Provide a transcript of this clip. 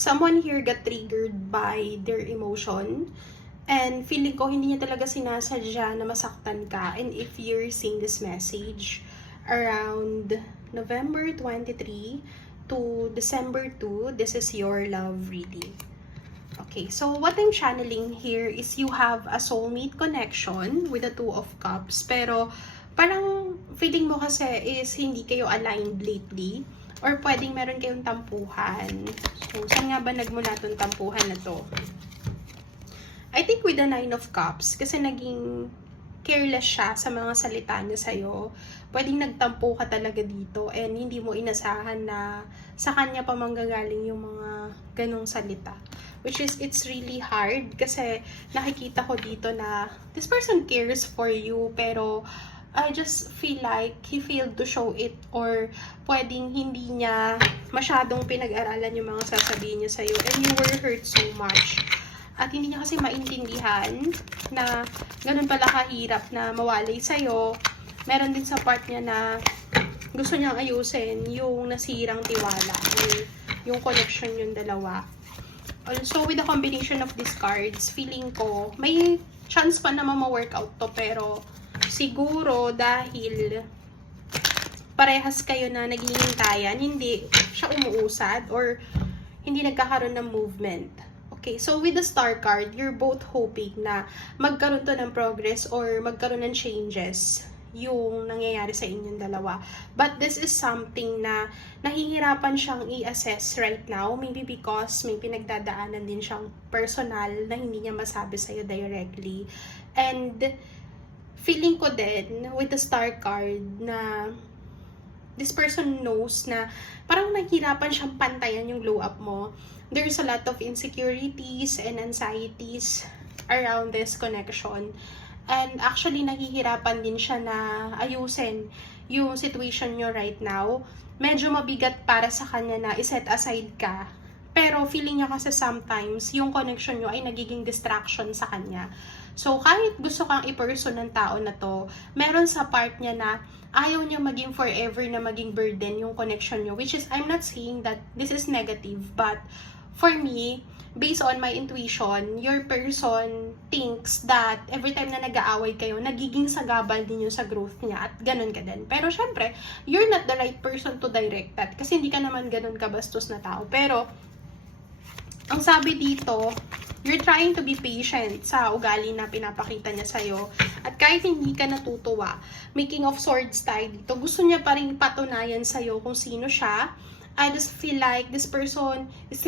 someone here got triggered by their emotion. And feeling ko, hindi niya talaga sinasadya na masaktan ka. And if you're seeing this message around November 23 to December 2, this is your love reading. Okay, so what I'm channeling here is you have a soulmate connection with the Two of Cups. Pero parang feeling mo kasi is hindi kayo aligned lately. Or pwedeng meron kayong tampuhan. So, saan nga ba nagmula tong tampuhan na to? I think with the Nine of Cups, kasi naging careless siya sa mga salita niya sa'yo. Pwedeng nagtampo ka talaga dito and hindi mo inasahan na sa kanya pa manggagaling yung mga ganong salita. Which is, it's really hard kasi nakikita ko dito na this person cares for you pero I just feel like he failed to show it or pwedeng hindi niya masyadong pinag-aralan yung mga sasabihin niya sa'yo and you were hurt so much. At hindi niya kasi maintindihan na ganun pala kahirap na mawalay sa'yo. Meron din sa part niya na gusto niyang ayusin yung nasirang tiwala, yung connection yung dalawa. Also, with the combination of these cards, feeling ko, may chance pa naman ma-workout to, pero siguro dahil parehas kayo na naghihintayan, hindi siya umuusad or hindi nagkakaroon ng movement. Okay, so with the star card, you're both hoping na magkaroon to ng progress or magkaroon ng changes yung nangyayari sa inyong dalawa. But this is something na nahihirapan siyang i-assess right now. Maybe because may pinagdadaanan din siyang personal na hindi niya masabi sa'yo directly. And feeling ko din with the star card na this person knows na parang nahihirapan siyang pantayan yung glow up mo. There's a lot of insecurities and anxieties around this connection. And actually, nahihirapan din siya na ayusin yung situation nyo right now. Medyo mabigat para sa kanya na iset aside ka. Pero feeling niya kasi sometimes, yung connection nyo ay nagiging distraction sa kanya. So, kahit gusto kang i-person ng tao na to, meron sa part niya na ayaw niya maging forever na maging burden yung connection nyo. Which is, I'm not saying that this is negative, but for me, based on my intuition, your person thinks that every time na nag-aaway kayo, nagiging sagabal din yun sa growth niya at ganun ka din. Pero syempre, you're not the right person to direct that kasi hindi ka naman ganun kabastos na tao. Pero, ang sabi dito, you're trying to be patient sa ugali na pinapakita niya sa'yo. At kahit hindi ka natutuwa, making of swords tayo dito, gusto niya pa rin patunayan sa'yo kung sino siya. I just feel like this person is